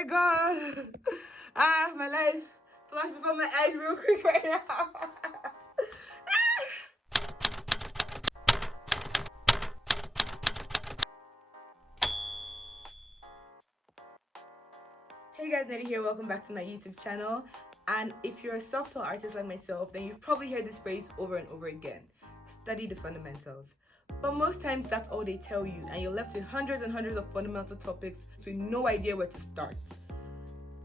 my god. My life flashed before my eyes real quick right now. Hey guys, Nettie here. Welcome back to my YouTube channel. And if you're a self-taught artist like myself, then you've probably heard this phrase over and over again. Study the fundamentals. But most times that's all they tell you, and you're left with hundreds and hundreds of fundamental topics with no idea where to start.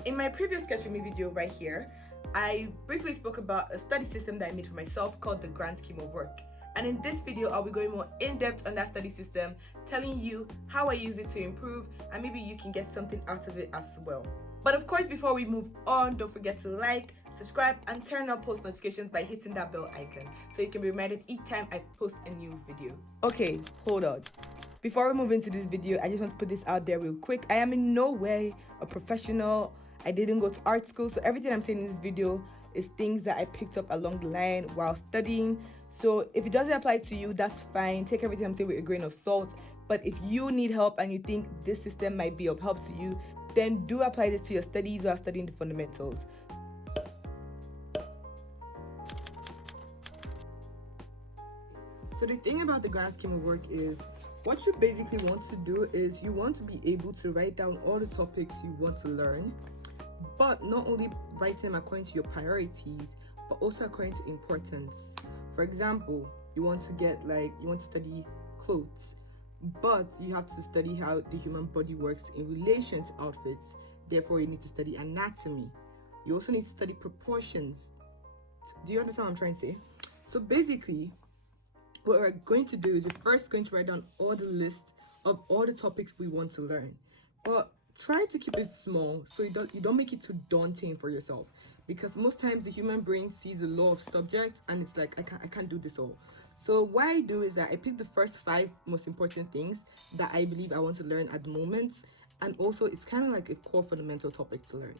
In my previous Sketch With Me video right here, I briefly spoke about a study system that I made for myself called the Grand Scheme of Work. And in this video, I'll be going more in-depth on that study system, telling you how I use it to improve, and maybe you can get something out of it as well. But of course, before we move on, don't forget to like, subscribe, and turn on post notifications by hitting that bell icon so you can be reminded each time I post a new video. Okay, hold on. Before we move into this video, I just want to put this out there real quick. I am in no way a professional. I didn't go to art school, so everything I'm saying in this video is things that I picked up along the line while studying. So if it doesn't apply to you, that's fine. Take everything I'm saying with a grain of salt. But if you need help and you think this system might be of help to you, then do apply this to your studies while studying the fundamentals. So the thing about the Grand Scheme of Work is, what you basically want to do is you want to be able to write down all the topics you want to learn, but not only write them according to your priorities, but also according to importance. For example, you want to study clothes, but you have to study how the human body works in relation to outfits. Therefore, you need to study anatomy. You also need to study proportions. Do you understand what I'm trying to say? So basically, what we're going to do is we're first going to write down all the list of all the topics we want to learn. But try to keep it small so you don't make it too daunting for yourself, because most times the human brain sees a lot of subjects and it's like, I can't do this all. So what I do is that I pick the first 5 most important things that I believe I want to learn at the moment, and also it's kind of like a core fundamental topic to learn.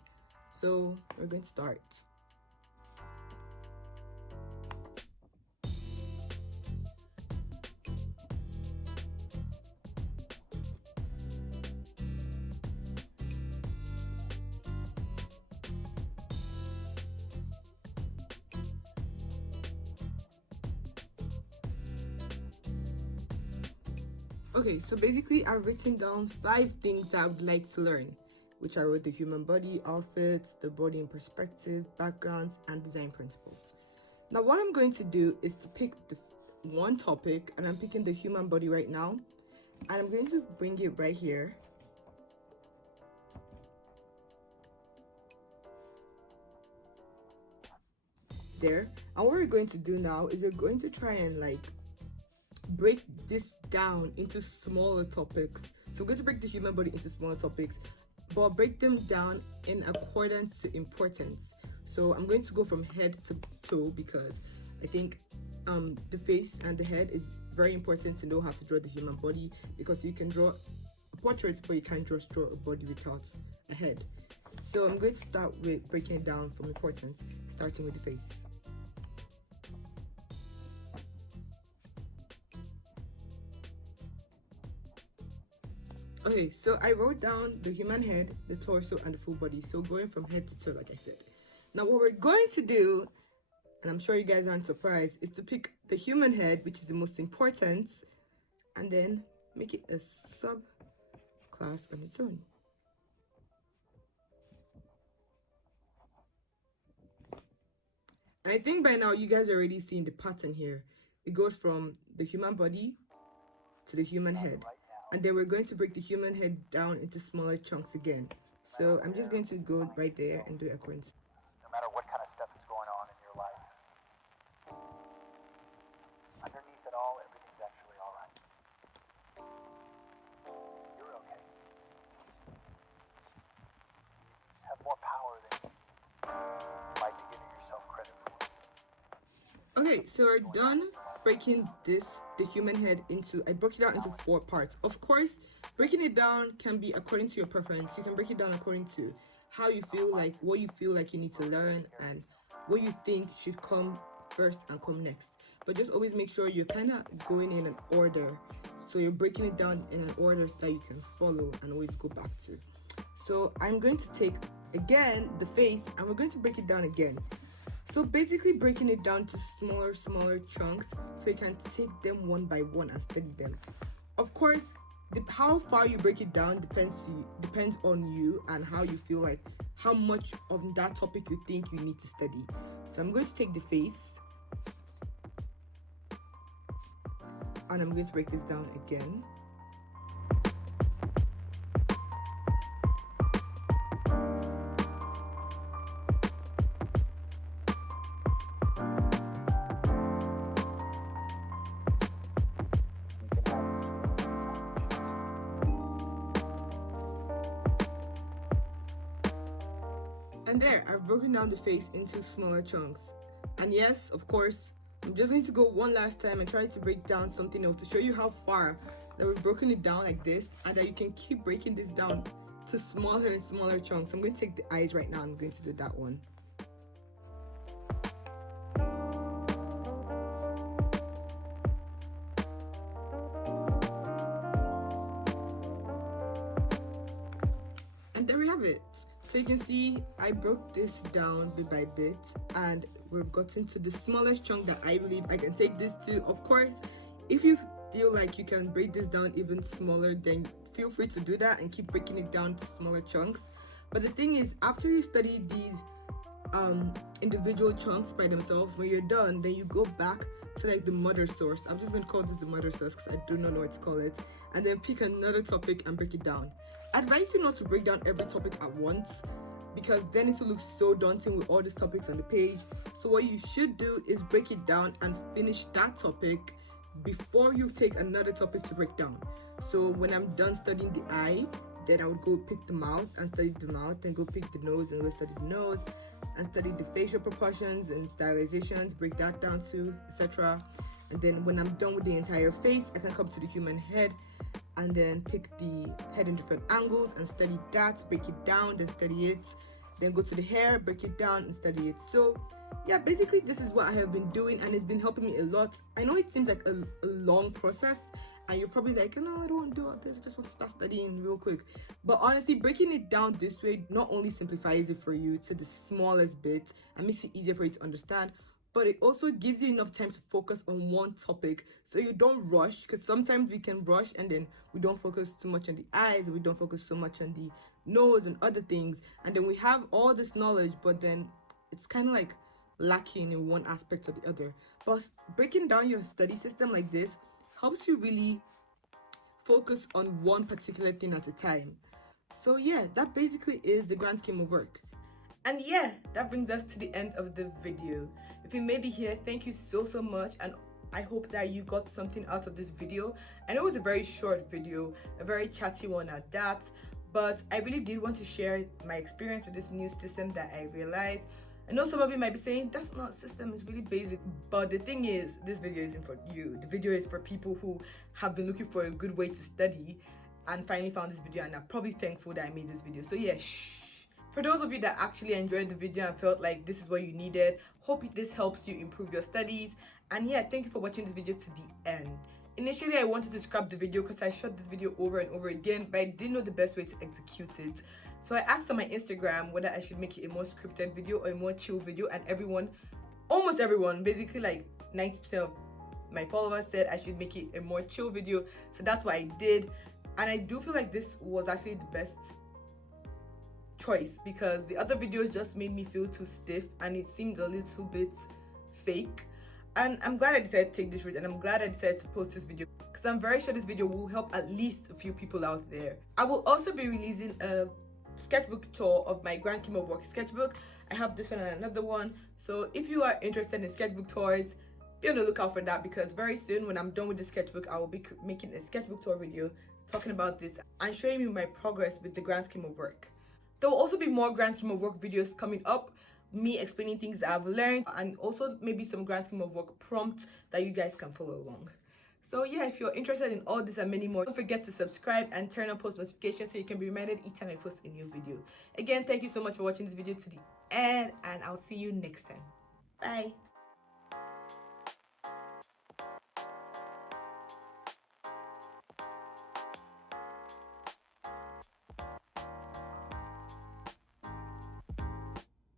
So we're going to start. Okay, so basically I've written down 5 things that I would like to learn, which I wrote: the human body, outfits, the body in perspective, backgrounds, and design principles. Now what I'm going to do is to pick the one topic, and I'm picking the human body right now, and I'm going to bring it right here. There. And what we're going to do now is we're going to try and break this down into smaller topics. So we're going to break the human body into smaller topics, but break them down in accordance to importance. So I'm going to go from head to toe, because I think the face and the head is very important to know how to draw the human body, because you can draw a portrait, but you can't just draw a body without a head. So I'm going to start with breaking it down from importance, starting with the face. Okay, so I wrote down the human head, the torso, and the full body. So going from head to toe, like I said. Now what we're going to do, and I'm sure you guys aren't surprised, is to pick the human head, which is the most important, and then make it a sub-class on its own. And I think by now you guys are already seeing the pattern here. It goes from the human body to the human head. And then we're going to break the human head down into smaller chunks again. So I'm just going to go right there and do it according to. No matter what kind of stuff is going on in your life, underneath it all, everything's actually all right. You're okay. Have more power than you might be giving yourself credit for. Okay, so we're done breaking the human head into, I broke it down into 4 parts. Of course, breaking it down can be according to your preference. You can break it down according to how you feel like, what you feel like you need to learn, and what you think should come first and come next. But just always make sure you're kind of going in an order. So you're breaking it down in an order so that you can follow and always go back to. So I'm going to take again the face and we're going to break it down again. So basically breaking it down to smaller chunks so you can take them one by one and study them. Of course, how far you break it down depends on you and how you feel, like how much of that topic you think you need to study. So I'm going to take the face and I'm going to break this down again. And there, I've broken down the face into smaller chunks. And yes, of course, I'm just going to go one last time and try to break down something else to show you how far that we've broken it down like this, and that you can keep breaking this down to smaller and smaller chunks. I'm going to take the eyes right now. I'm going to do that one. And there we have it. So you can see I broke this down bit by bit and we've gotten to the smallest chunk that I believe I can take this to. Of course, if you feel like you can break this down even smaller, then feel free to do that and keep breaking it down to smaller chunks. But the thing is, after you study these individual chunks by themselves, when you're done, then you go back to like the mother source. I'm just going to call this the mother source because I do not know what to call it, and then pick another topic and break it down. I advise you not to break down every topic at once because then it will look so daunting with all these topics on the page. So what you should do is break it down and finish that topic before you take another topic to break down. So when I'm done studying the eye, then I would go pick the mouth and study the mouth, then go pick the nose and go study the nose, and study the facial proportions and stylizations, break that down too, etc. And then when I'm done with the entire face, I can come to the human head and then pick the head in different angles and study that, break it down, then study it, then go to the hair, break it down and study it. So yeah, basically this is what I have been doing and it's been helping me a lot. I know it seems like a long process and you're probably like, no, I don't want to do all this, I just want to start studying real quick. But honestly, breaking it down this way not only simplifies it for you to the smallest bit and makes it easier for you to understand, but it also gives you enough time to focus on one topic so you don't rush, because sometimes we can rush and then we don't focus too much on the eyes, we don't focus so much on the nose and other things, and then we have all this knowledge but then it's kind of like lacking in one aspect or the other. But breaking down your study system like this helps you really focus on one particular thing at a time. So yeah, that basically is the grand scheme of work. And yeah, that brings us to the end of the video. If you made it here, thank you so much, and I hope that you got something out of this video. I know it was a very short video, a very chatty one at that, but I really did want to share my experience with this new system that I realized. I know some of you might be saying, that's not a system, it's really basic. But the thing is, this video isn't for you. The video is for people who have been looking for a good way to study and finally found this video and are probably thankful that I made this video. So yeah, shh. For those of you that actually enjoyed the video and felt like this is what you needed, hope this helps you improve your studies. And yeah, thank you for watching this video to the end. Initially, I wanted to scrap the video because I shot this video over and over again, but I didn't know the best way to execute it. So I asked on my Instagram whether I should make it a more scripted video or a more chill video, and almost everyone, basically like 90% of my followers said I should make it a more chill video. So that's what I did. And I do feel like this was actually the best choice because the other videos just made me feel too stiff and it seemed a little bit fake. And I'm glad I decided to take this route, and I'm glad I decided to post this video because I'm very sure this video will help at least a few people out there. I will also be releasing a sketchbook tour of my grand scheme of work sketchbook. I have this one and another one, so if you are interested in sketchbook tours, be on the lookout for that, because very soon when I'm done with the sketchbook, I will be making a sketchbook tour video talking about this and showing you my progress with the grand scheme of work. There will also be more grand scheme of work videos coming up, me explaining things that I've learned, and also maybe some grand scheme of work prompts that you guys can follow along. So yeah, if you're interested in all this and many more, don't forget to subscribe and turn on post notifications so you can be reminded each time I post a new video. Again, thank you so much for watching this video to the end, and I'll see you next time. Bye.